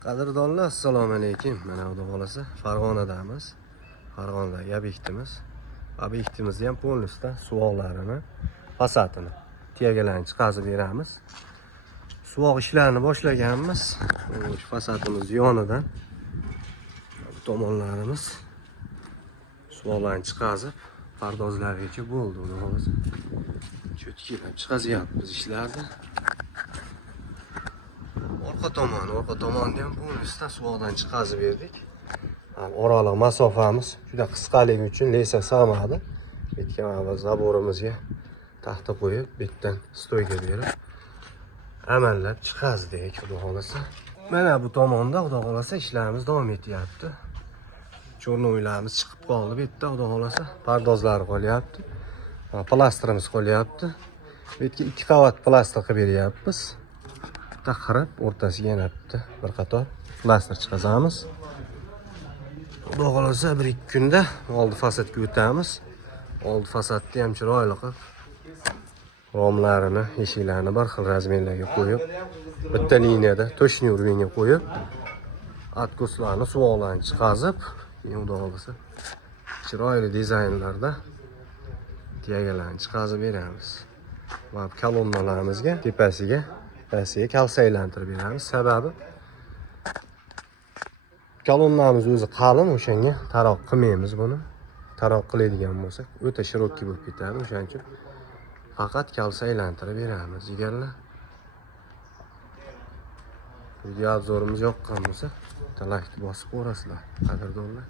Qadrdonlar, assalomu alaykum. Mana xudo xolasa Farg'onadamiz. Farg'onadagi obyektimiz. Obyektimizni ham polnisda suvoqlarini, fasatini, tiyagalarni chiqazib beramiz. Suvoq ishlarini boshlaganmiz. Shu fasatimiz yonidan bu tomonlarimiz suvoqlarni chiqazib, pardozlargacha bo'ldi xudo xolasa. Cho'tkilab chiqazyapmiz ishlarni. Orqa tomonda ham polnisda suvoqdan chiqazib berdik. Oraliq masofamiz juda qisqaligi uchun lesa sig'madi. Bitgan avval zaborimizga taxta qo'yib, bitdan stoyga berib amallab chiqazdik xudo xolasa. Mana bu tomonda xudo xolasa ishlarimiz davom etyapti. Cho'rnoylarimiz chiqib qoldi bu yerda xudo xolasa. Pardozlar qolyapti. Plastrimiz qolyapti. Bu yerga 2 qavat plastr qilib beryapmiz. Bitta qirib, o'rtasiga yana bitta bir qator plastr chiqazamiz. Xudo xolasa 1-2 kunda oldi fasadga o'tamiz. Oldi fasadni ham chiroyli qilib romlarini, eshiklarini bir xil razmerlarga qo'yib, bitta liniyada to'shni urganga qo'yib, atkuslarni, suvoqlarni chiqazib, xudo xolasa chiroyli dizaynlarda tiyagalarni chiqazib beramiz. Va kolonnalarimizga tepasiga kalsa aylantirib beramiz. Sababi kolonnamiz o'zi qalin, o'shanga taroq qilmaymiz buni. Taroq qiladigan bo'lsak, o'ta shirokki bo'lib ketadi. O'shaning uchun faqat kalsa aylantirib beramiz. Jigarlar. Video obzorimiz yoqqan bo'lsa, like bosib ko'rasizlar, qadrdonlar.